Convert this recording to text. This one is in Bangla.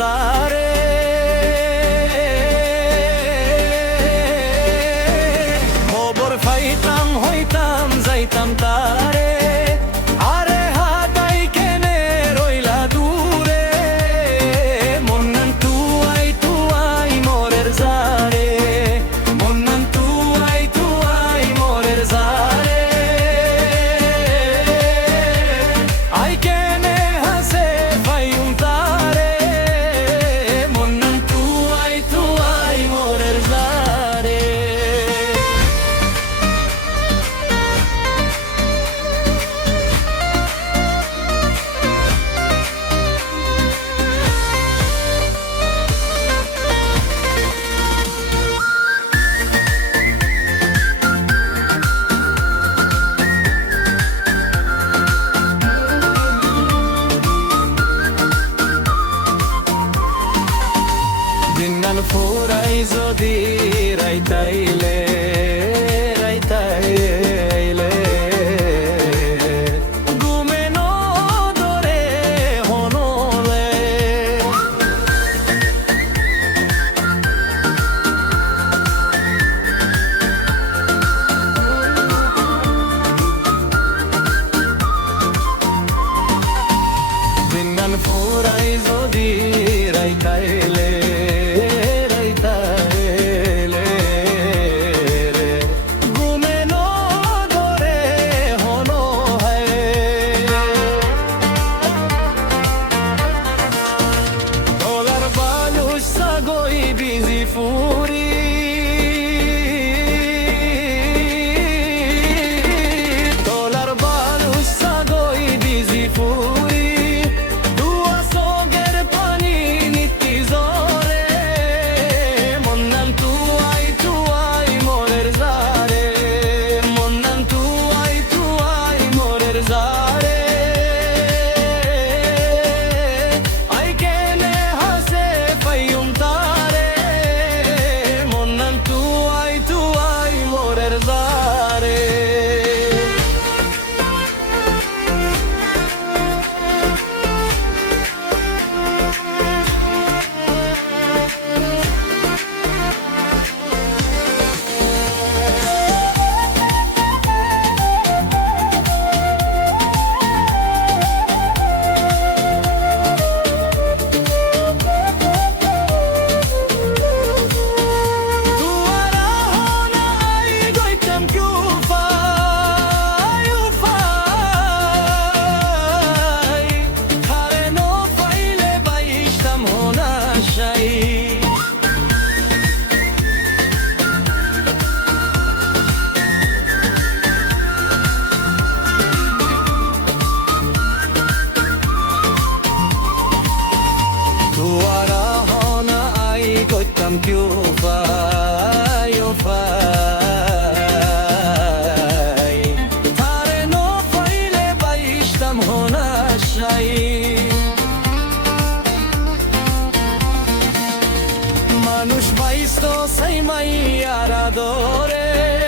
তারে খবর পাইতাম হইতাম যাইতাম তারে আরে হাতাই কেনে রইলা দূরে মন্নান তুয়াই মোরের জারে মন্নান তুয়াই মোরের জারে আই কেনে হাসে পাইম তারে মন্নান তুয়াই মোরের জারে দিনাল ফুরাই যদি রাইতাইলে ঘুমে নদরে হনলে দিনাল ফুরাই যদি রাইতাইলে ফুরি তোলার বালুসা গই বিজি ফুরি দুয়া সগের পানি নীতি জরে মন্নান তুয়াই মোরের জারে মন্নান তুয়াই মোরের জারে আই কেনে হাসে পাইম তারে তুয়াই মোরের জারে তুয়ারা হনা আই কইতাম কিউ ফাই তারে নো পাইলে বাইশতাম হনা শাই মানুষ বাইশ তো সাই মাইয়ারা দরে